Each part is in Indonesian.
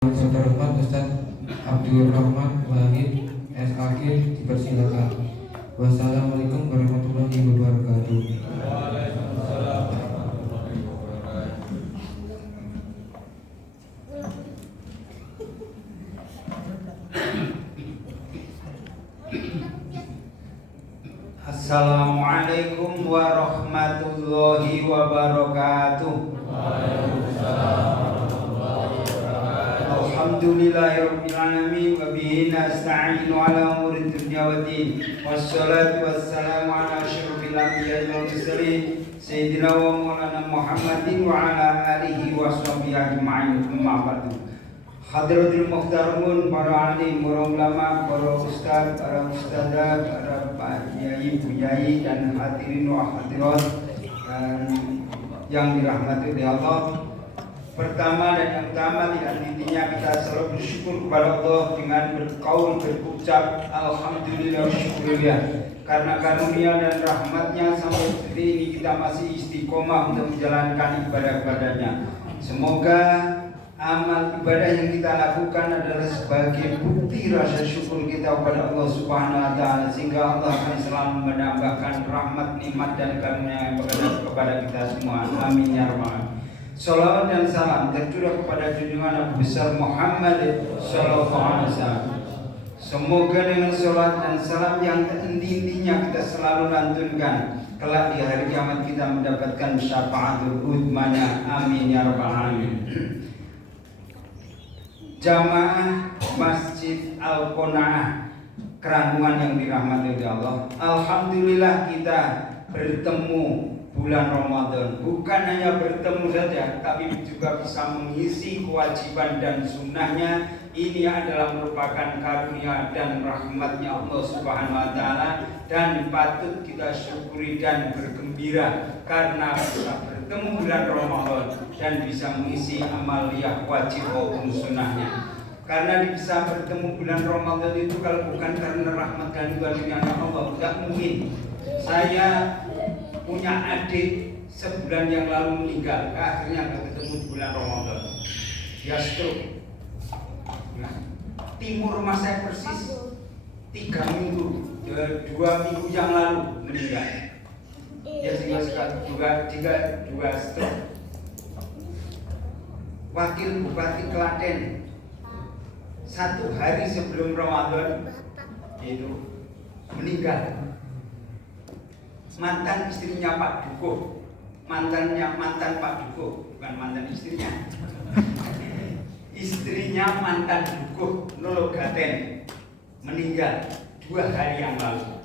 Saudara Ustaz Abdul Rahman Wahid SAG dipersilakan. Wassalamualaikum warahmatullahi wabarakatuh. Assalamualaikum warahmatullahi wabarakatuh. Alhamdulillahirabbil alamin wa bihi nasta'inu ala umuri dunya waddin. Wassalatu wassalamu ala asyrofil anbiya'i wal mursalin sayyidina wa maulana Muhammadin wa ala alihi wa sahbihi ajma'in. Amma ba'du. Hadratul muhtaramun, para alim, para ulama, para ustaz, para ustazah, para pak yai, bu yai, dan hadirin wa hadirat yang dirahmati oleh Allah. Pertama dan yang utama tidak intinya kita selalu bersyukur kepada Allah dengan berucap alhamdulillah wa syukurillah, karena karunia dan rahmatnya sampai detik ini kita masih istiqomah untuk menjalankan ibadah-ibadahnya. Semoga amal ibadah yang kita lakukan adalah sebagai bukti rasa syukur kita kepada Allah Subhanahu wa taala, sehingga Allah akan selalu menambahkan rahmat, nikmat dan karunia yang kepada kita semua. Amin ya rabbal alamin. Salawat dan salam tercurah kepada junjungan Nabi besar Muhammad sallallahu alaihi wasallam. Semoga dengan salat dan salam yang intinya kita selalu lantunkan, kelak di hari kiamat kita mendapatkan syafaatul udmanya. Amin ya rabbal alamin. Jamaah Masjid Al-Qanaah Keranggungan yang dirahmati oleh Allah, alhamdulillah kita bertemu bulan Ramadan. Bukan hanya bertemu saja, tapi juga bisa mengisi kewajiban dan sunnahnya. Ini adalah merupakan karunia dan rahmatnya Allah Subhanahu wa taala, dan patut kita syukuri dan bergembira karena bisa bertemu bulan Ramadan dan bisa mengisi amaliyah wajib maupun sunnahnya. Karena bisa bertemu bulan Ramadan itu kalau bukan karena rahmat dan karunia Allah, tidak mungkin. Saya punya adik sebulan yang lalu meninggal, akhirnya nggak ketemu di bulan Ramadan. Dia stroke. Nah, timur rumah saya persis 3 minggu, 2 minggu yang lalu meninggal. Dia juga stroke. Wakil Bupati Klaten 1 hari sebelum Ramadan itu meninggal. Mantan istrinya Pak Dukuh, mantan Pak Dukuh, bukan mantan istrinya. Istrinya mantan Dukuh Nologaten meninggal 2 hari yang lalu.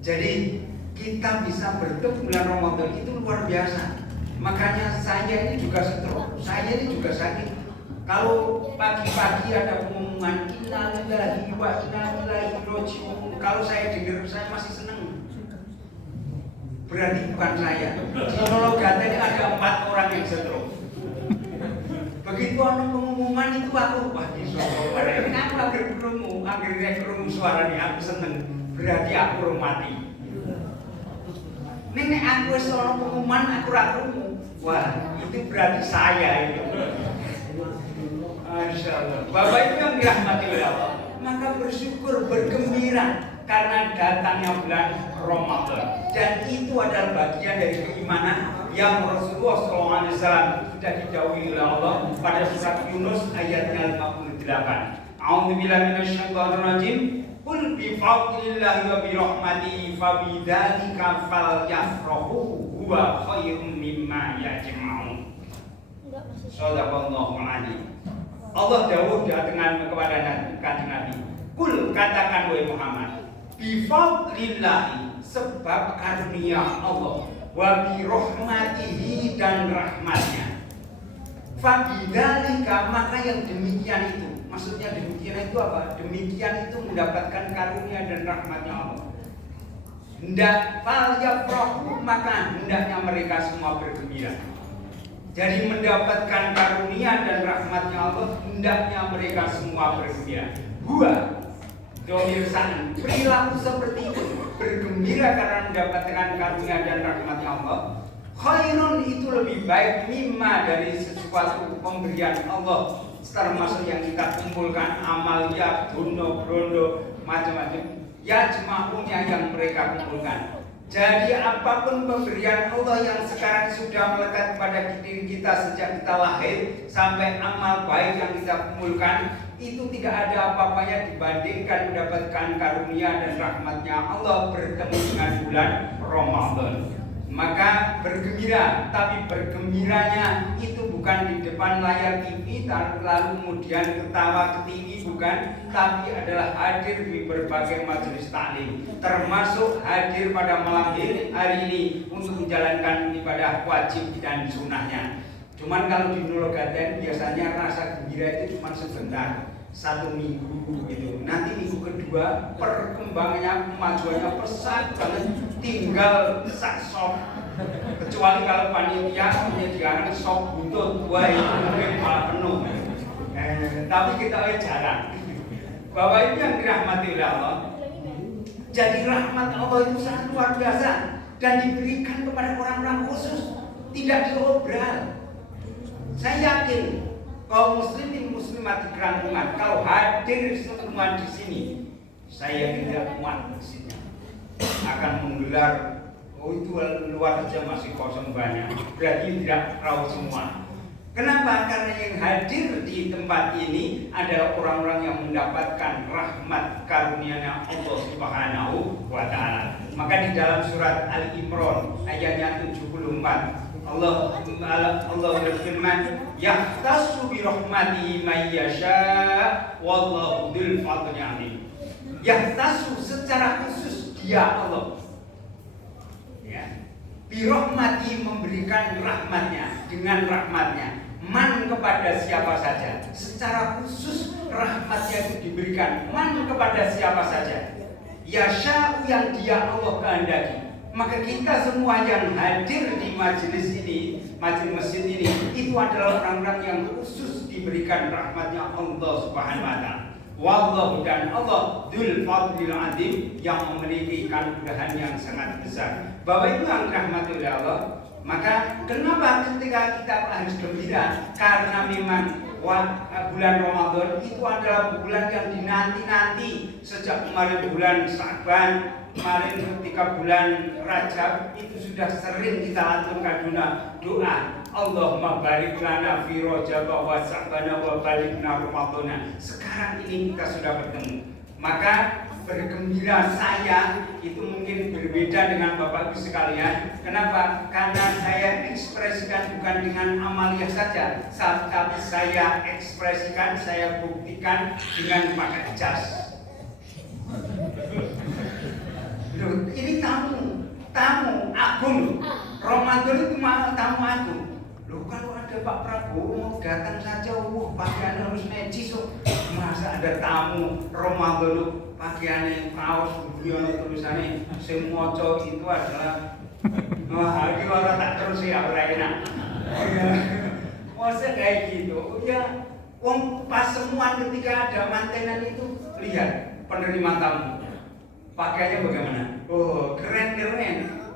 Jadi kita bisa bertemu bulan Ramadan itu luar biasa. Makanya saya ini juga stroke, saya ini juga sakit. Kalau pagi-pagi ada pengumuman innalillahi wa inna ilaihi raji'un, kalau saya dengar saya masih senang. Berarti bukan saya. Di Nologaten ada 4 orang yang stroke. Begitu ada pengumuman itu aku pagi sore ini aku akhirnya kerungu suaranya, aku seneng. Berarti aku mati. Nek aku wis ana pengumuman aku ra krungu. Wah, itu berarti saya itu. Masyaallah. Bapak Ibu yang dirahmati oleh Allah, maka bersyukur, bergembira karena datangnya bulan Ramadan, dan itu adalah bagian dari keimanan yang Rasulullah SAW sudah didhawuhi oleh Allah pada surat Yunus ayatnya 58. A'udzubillahi minasyaitonir rajim. Qul bi fadlillahi wa bi rahmatihi fa bidzalika falyafrahu huwa khairum mimma yajma'un. Shadaqallahul adzim. Allah dawuh dengan kepada kanjeng Nabi, "Qul, katakan wahai Muhammad, bi fadlillahi, sebab karunia Allah, wa bi rahmatihi, dan rahmatnya. Fa bidzalika, maka yang demikian itu." Maksudnya demikian itu apa? Demikian itu mendapatkan karunia dan rahmatnya Allah. Hendak fal yafrahu, maka hendaknya mereka semua bergembira. Jadi mendapatkan karunia dan rahmatnya Allah, hendaknya mereka semua bergembira. Huwa domirsan, perilaku seperti itu, bergembira karena mendapatkan karunia dan rahmatnya Allah, Khairun itu lebih baik mimma dari sesuatu pemberian Allah, termasuk yang kita kumpulkan amalia, brondo, macam-macam. Ya jemaahnya yang mereka kumpulkan. Jadi apapun pemberian Allah yang sekarang sudah melekat pada diri kita sejak kita lahir sampai amal baik yang kita kumpulkan, itu tidak ada apa-apanya dibandingkan mendapatkan karunia dan rahmatnya Allah bertemu dengan bulan Ramadan. Maka bergembira, tapi bergembiranya itu bukan di depan layar TV lalu kemudian ketawa ke TV, bukan, tapi adalah hadir di berbagai majelis taklim, termasuk hadir pada malam hari ini untuk menjalankan ibadah wajib dan sunnahnya. Cuman kalau di Nurogaten biasanya rasa gembira itu cuma sebentar, 1 minggu gitu. Nanti minggu kedua perkembangannya, kemajuannya pesat banget, tinggal sak sop. Kecuali kalau panitia menyediakan sop buntut, wah itu mungkin malah penuh. Tapi kita jarang. Bapak Ibu yang dirahmati oleh Allah, jadi rahmat Allah itu sangat luar biasa dan diberikan kepada orang-orang khusus, tidak diobral. Saya yakin kaum muslimin muslimat di Kerangkungan kalau hadir semua di sini, saya tidak muat mesinnya akan menggelar. Oh itu luar saja masih kosong banyak, berarti tidak tahu semua. Kenapa? Karena yang hadir di tempat ini adalah orang-orang yang mendapatkan rahmat karunia Allah Subhanahu wa Ta'ala. Maka di dalam surat Ali Imran ayatnya 74, Allah berfirman, yahtassu bi rahmatihi may yasha wallahu dzul fadli 'azim. Yahtassu secara khusus dia Allah, ya, bi rahmatihi memberikan rahmatnya, dengan rahmatnya man kepada siapa saja. Secara khusus rahmatnya itu diberikan man kepada siapa saja. Yasha yang dia Allah kehendaki. Maka kita semua yang hadir di majelis ini, majelis masjid ini, itu adalah orang-orang yang khusus diberikan rahmatnya Allah Subhanahu wa Ta'ala. Wallahu dan Allah dzul fadlil azim, yang memiliki karunia yang sangat besar. Bapak Ibu yang dirahmati oleh Allah, maka kenapa ketika kita harus gembira? Karena memang bulan Ramadan itu adalah bulan yang dinanti-nanti sejak kemarin bulan Sya'ban, kemarin ketika bulan Rajab itu sudah sering kita lantunkan doa Allahumma barik lana fi Rajab wa Sya'ban wa balighna Ramadan. Sekarang ini kita sudah bertemu, maka bergembira saya itu mungkin berbeda dengan Bapak Ibu sekalian. Kenapa? Karena saya ekspresikan bukan dengan amalia saja, tapi saya ekspresikan, saya buktikan dengan pakai jas. Loh, ini tamu agung. Ramadan itu tamu agung. Loh, kalau ada Pak Prabowo datang saja, pakaian harus necis. Masa ada tamu Ramadan pakaiannya kaos beliau tulisannya semoco itu adalah hari orang tak terus ya orang enak. Masa kayak gitu ya. Pas semua ketika ada mantenan itu lihat penerima tamu pakaiannya bagaimana? Oh keren.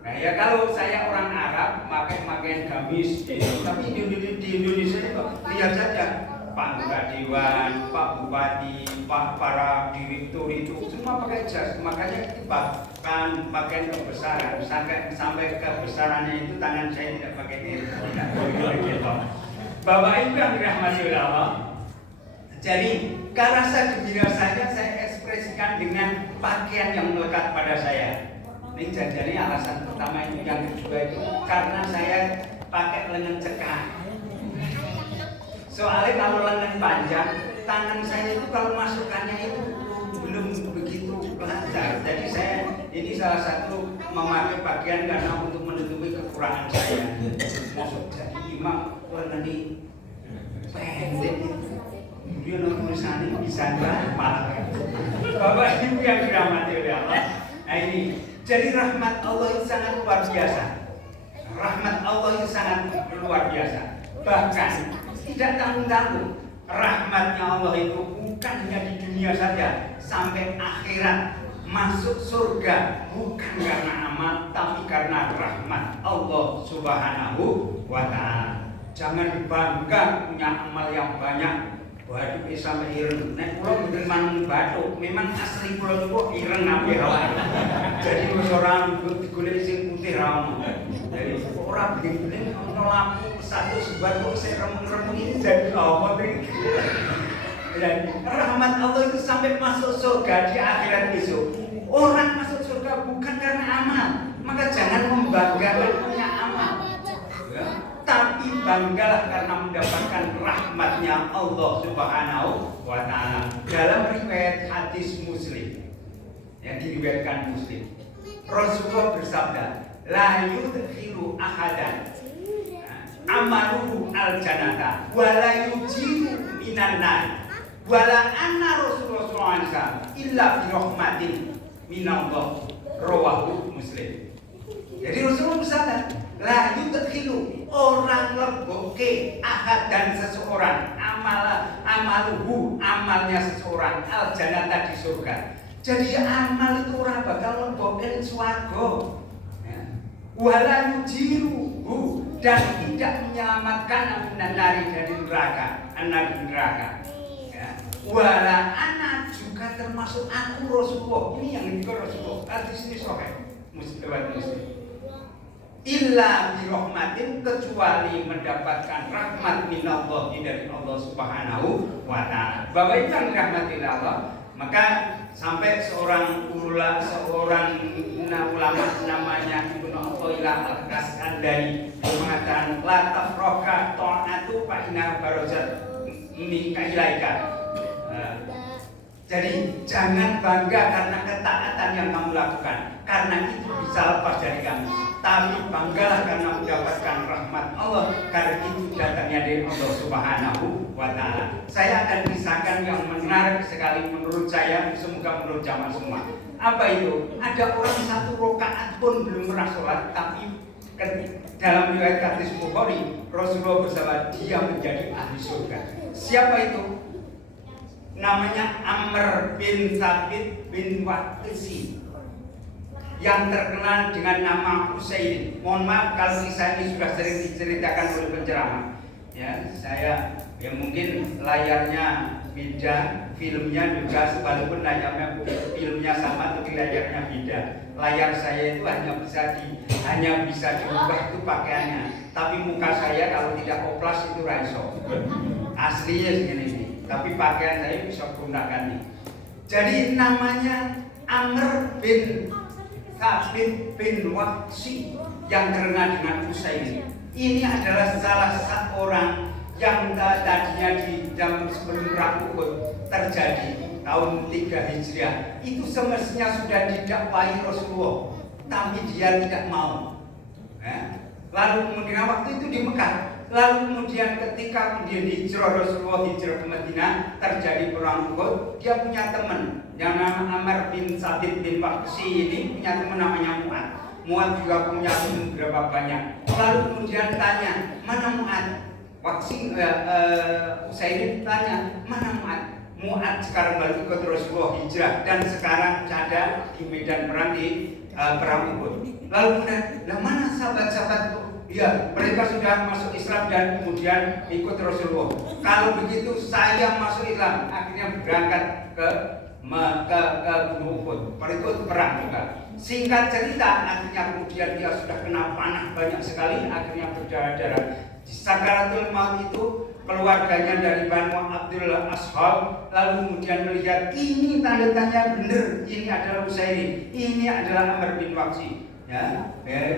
Nah ya kalau saya orang Arab pakai gamis gitu. Tapi di Indonesia itu lihat saja Pak Lurah Dewan, Pak Bupati, Pak para direktur itu semua pakai jas. Makanya itu bahkan pakaian kebesaran sampai kebesarannya itu tangan saya tidak pakai gitu. Bapak Ibu yang dirahmati oleh Allah, jadi rasa gembira saja saya ekspresikan dengan pakaian yang melekat pada saya. Ini jadi alasan pertama itu. Yang kedua itu karena saya pakai lengan cekak. Soalnya kalau lengan panjang, tangan saya itu kalau masukannya itu belum begitu lancar. Jadi saya ini salah satu memakai pakaian karena untuk menutupi kekurangan saya. Maksud jadi imam lengan ini pendek. Kemudian tulisannya bisa gampang. Bapak Ibu yang dirahmati oleh Allah. Nah ini, jadi rahmat Allah itu sangat luar biasa. Rahmat Allah itu sangat luar biasa. Bahkan tidak tanggung-tanggung. Rahmatnya Allah itu bukan hanya di dunia saja, sampai akhirat masuk surga bukan karena amal tapi karena rahmat Allah Subhanahu wa Ta'ala. Jangan bangga punya amal yang banyak. Waduh, sampai ireng. Nek kula mboten manung bathuk, memang asli kula niku ireng ape awake. Jadi wis ora digoleki sing putih ra ono. Jadi ora bening-bening ono lampu satu sebar kok sing remeng-remeng ini jadi apa iki? Dan rahmat Allah itu sampai masuk surga di akhirat besok. Orang masuk surga bukan karena amal, maka jangan membanggakan punya amal. Ya. Tapi banggalah karena mendapatkan rahmatnya Allah Subhanahu wa Ta'ala. Dalam riwayat hadis Muslim yang diriwayatkan Muslim, Rasulullah bersabda, la yudkhilu ahadan amaluhu al-jannata wa la yujiru minan nar wa la anna Rasulullah SAW illa bi rahmatin minallah, rawahu Muslim. Jadi Rasulullah bersabda, la yudkhilu, orang leboke ahad dan seseorang amaluhu, amalnya seseorang al-jannata di surga. Jadi amal itu orang bakal leboke swarga. Ya. Wala yujiruhu, dan tidak menyelamatkan nari dari neraka, neraka. Ya. Wala ana, juga termasuk aku Rasulullah. Ini yang dikatakan Rasulullah. Hadis ini sahih Muslim. Illa birahmatin, kecuali mendapatkan rahmat minallah dari Allah Subhanahu wa Ta'ala. Bapak Ibu yang dirahmati Allah, maka sampai seorang ulama namanya Ibnu Athaillah Al-Iskandari mengatakan la tafroka ta'atu fa inna barozat minka ilaika. Jadi jangan bangga karena ketaatan yang kamu lakukan, karena itu bisa lepas dari kamu. Tapi banggalah karena mendapatkan rahmat Allah, karena itu datangnya dari Allah Subhanahu wa Ta'ala. Saya akan kisahkan yang menarik sekali menurut saya, semoga menurut jamaah semua. Apa itu? Ada orang satu rakaat pun belum pernah sholat, tapi dalam riwayat hadis Bukhari, Rasulullah bersabda dia menjadi ahli surga. Siapa itu? Namanya Amr bin Thabit bin Waqisi, yang terkenal dengan nama Usaid. Mohon maaf kalau kisah ini sudah sering diceritakan oleh penceramah. Ya, saya mungkin layarnya beda, filmnya juga, walaupun layarnya filmnya sama tapi layarnya beda. Layar saya itu hanya bisa diubah itu pakaiannya, tapi muka saya kalau tidak oplas itu raiso. Aslinya segini ini. Tapi pakaian saya bisa gunakan nih. Jadi namanya Amr bin Thabit bin Waqsi, yang terkenal dengan Usaid. Ini adalah salah seorang yang tadinya di jam sebelum perang Uhud terjadi tahun 3 Hijriah. Itu semestinya sudah didakwahi Rasulullah, tapi dia tidak mau. Lalu kemudian waktu itu di Mekah. Lalu kemudian ketika hijrah Rasulullah hijrah ke Madinah, terjadi perang Uhud, dia punya teman yang nama Amr bin Thabit bin Waqsi ini, punya teman namanya Mu'ad. Mu'ad juga punya teman berapa banyak. Lalu kemudian tanya, mana Mu'ad? Usaid tanya, mana Mu'ad? Mu'ad sekarang baru ikut Rasulullah hijrah dan sekarang ada di medan perang di perang Uhud. Lalu kemudian, mana sahabat-sahabatku? Ya, mereka sudah masuk Islam dan kemudian ikut Rasulullah. Kalau begitu saya masuk Islam, akhirnya berangkat ke Gunung Uhud, berikut perang juga. Singkat cerita, akhirnya kemudian dia sudah kena panah banyak sekali, akhirnya berdarah-darah. Di sakaratul maut itu keluarganya dari Banu Abdul Ashab lalu kemudian melihat ini tanda-tanya benar, ini adalah Usaid, ini adalah Amr bin Waqsi.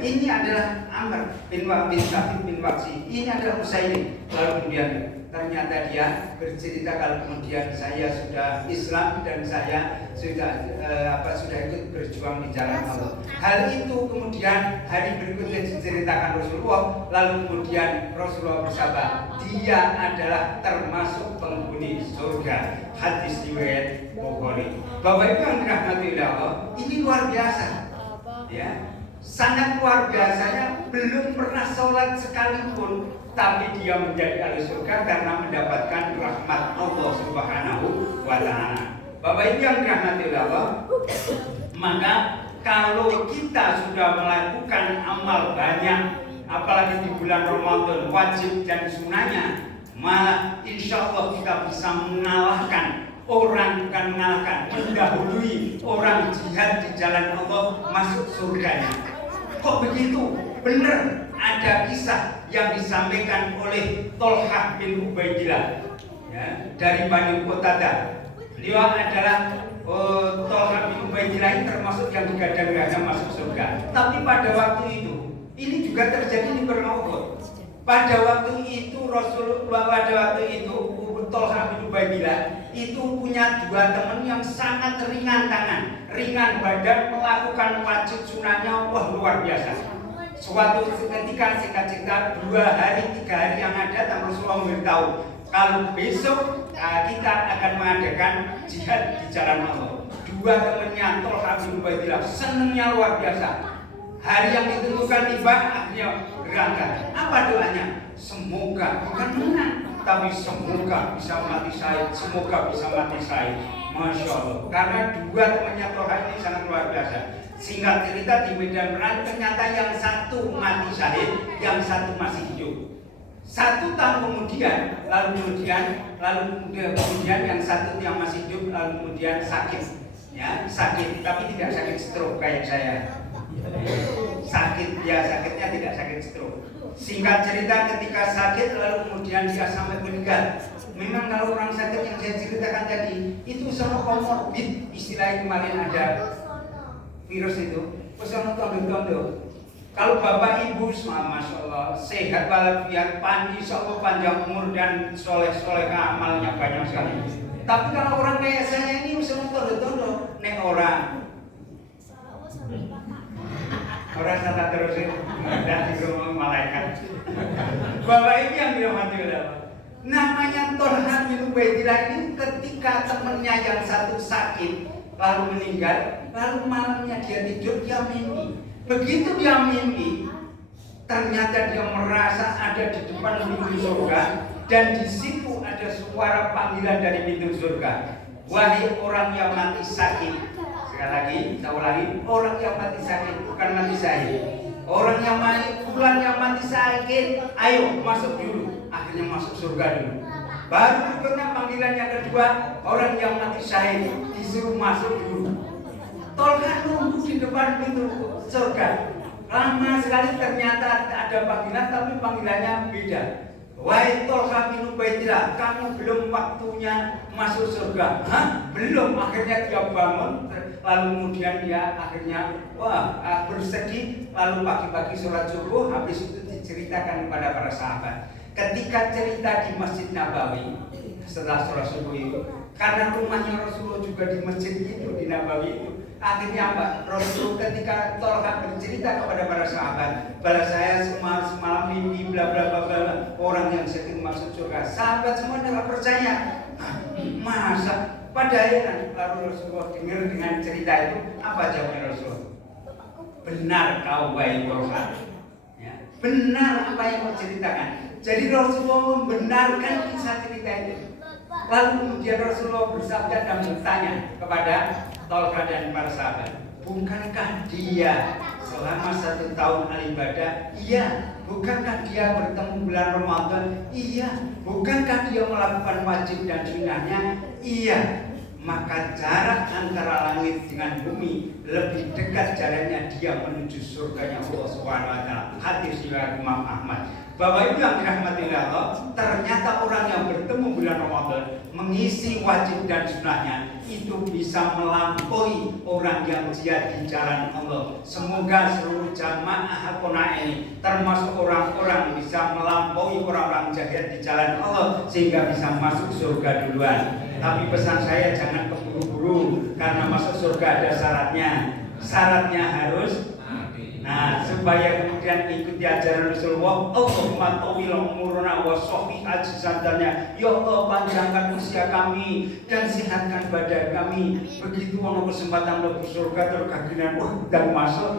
Ini adalah Amr bin Thabit bin Waqsi, ini adalah Usaid. Lalu kemudian ternyata dia bercerita kalau kemudian saya sudah Islam dan saya sudah ikut berjuang di jalan Allah. Hal itu kemudian hari berikutnya diceritakan Rasulullah. Lalu kemudian Rasulullah bersabda, dia adalah termasuk penghuni surga. Hadis riwayat Bukhari. Bapak Ibu yang dirahmati Allah, ini luar biasa. Ya. Sangat luar biasanya, belum pernah sholat sekalipun, tapi dia menjadi ahli surga karena mendapatkan rahmat Allah Subhanahu wa Ta'ala. Bapak Ibu yang dirahmati Allah, maka kalau kita sudah melakukan amal banyak, apalagi di bulan Ramadan, wajib dan sunnahnya, malah insya Allah kita bisa mengalahkan orang, bukan mengalahkan, mendahului orang jihad di jalan Allah masuk surganya. Kok begitu? Benar, ada kisah yang disampaikan oleh Tolhah bin Ubaidillah, ya, dari Bani Qatadah. Beliau adalah Tolhah bin Ubaidillah ini termasuk yang digadang-gadang masuk surga. Tapi pada waktu itu, ini juga terjadi di Perang Uhud. Pada waktu itu Tolhah bin Ubaidillah itu punya dua teman yang sangat ringan tangan, ringan badan, melakukan wajib sunahnya, wah luar biasa. Suatu ketika singkat cerita 2 hari 3 hari yang ada, Rasulullah memberitahu kalau besok kita akan mengadakan jihad di jalan Allah. Dua temannya Tolhah bin Ubaidillah senangnya luar biasa. Hari yang ditentukan tiba, akhirnya berangkat. Apa doanya? Semoga bukan menang, tapi semoga bisa mati syahid. Semoga bisa mati syahid. Masya Allah. Karena dua temannya Tolhah ini sangat luar biasa. Singkat cerita di medan perang ternyata yang satu mati syahid, yang satu masih hidup. 1 tahun kemudian, kemudian yang satu yang masih hidup, lalu kemudian sakit, ya sakit, tapi tidak sakit stroke kayak saya. Sakit, ya sakitnya tidak sakit stroke. Singkat cerita ketika sakit lalu kemudian dia sampai meninggal. Memang kalau orang sakit yang saya ceritakan tadi itu sono komorbid, istilahnya kemarin ada virus itu, sono tondo-tondo. Kalau bapak ibu, masya Allah, sehat walafiat, insya Allah panjang umur dan soleh amalnya banyak sekali. Tapi kalau orang kayak saya ini sono tondo-tondo, nek orang sana terusin dan di rumah malaikat. Bapak ini yang dirahmati Allah. Namanya Tolhah bin Ubaidillah ini ketika temannya yang satu sakit lalu meninggal, lalu malamnya dia tidur, dia mimpi. Begitu dia mimpi, ternyata dia merasa ada di depan pintu surga dan di situ ada suara panggilan dari pintu surga. Wahai orang yang mati sakit. Sekali lagi, saya ulangi, orang yang mati sakit, bukan mati syahid. Orang yang mati, bulan yang mati sakit, ayo masuk dulu. Akhirnya masuk surga dulu. Baru berikutnya panggilan yang kedua, orang yang mati syahid disuruh masuk dulu. Tolhah nunggu di depan pintu surga. Lama sekali ternyata ada panggilan, tapi panggilannya beda. Wahai Tolhah bin Ubaidillah, kamu belum waktunya masuk surga. Hah? Belum. Akhirnya dia bangun, lalu kemudian dia akhirnya bersedih. Lalu pagi-pagi sholat subuh, habis itu diceritakan kepada para sahabat. Ketika cerita di Masjid Nabawi setelah sholat subuh itu, karena rumahnya Rasulullah juga di masjid itu, di Nabawi itu, akhirnya apa? Rasul ketika Tolhah bercerita kepada para sahabat, bahwa saya semalam mimpi bla bla bla bla, orang yang sedang masuk surga. Sahabat semua tidak percaya. Masa? Pada akhirnya lalu Rasulullah dengar dengan cerita itu, apa jawabnya Rasul? Benar kau wahai Tolhah. Ya, benar apa yang kau ceritakan. Jadi Rasulullah membenarkan kisah cerita itu. Lalu kemudian Rasulullah bersabda dan bertanya kepada Tolhah dan para sahabat, bukankah dia selama 1 tahun al-ibadah? Iya. Bukankah dia bertemu bulan Ramadan? Iya. Bukankah dia melakukan wajib dan sunnahnya? Iya. Maka jarak antara langit dengan bumi lebih dekat jaraknya dia menuju surganya Allah SWT. Hadis riwayat Imam Ahmad. Bapak Ibu yang dirahmati Allah, ternyata orang yang bertemu bulan Ramadan mengisi wajib dan sunnahnya itu bisa melampaui orang yang jihad di jalan Allah. Semoga seluruh jamaah Al-Qur'an ini termasuk orang-orang bisa melampaui orang-orang jihad di jalan Allah sehingga bisa masuk surga duluan. Tapi pesan saya jangan keburu-buru karena masuk surga ada syaratnya. Syaratnya harus supaya kemudian ikuti ajaran Rasulullah. Allahumma tawil umurna wa sahih ajsadana. Ya Allah, panjangkan usia kami dan sehatkan badan kami. Begitu ono kesempatan mlebu surga terkaginan, udah masuk.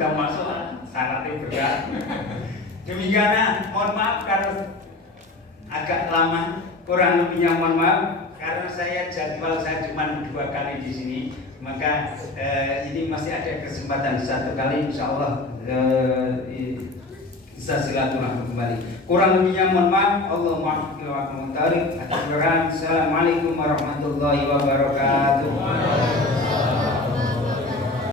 Syaratnya berat. Demikian, mohon maaf karena agak lama, kurang lebihnya mohon maaf. karena jadwal saya cuma 2 kali di sini, maka ini masih ada kesempatan 1 kali, insya Allah bisa silaturahmi kembali. Kurang lebihnya mohon maaf. Assalamualaikum warahmatullahi wabarakatuh.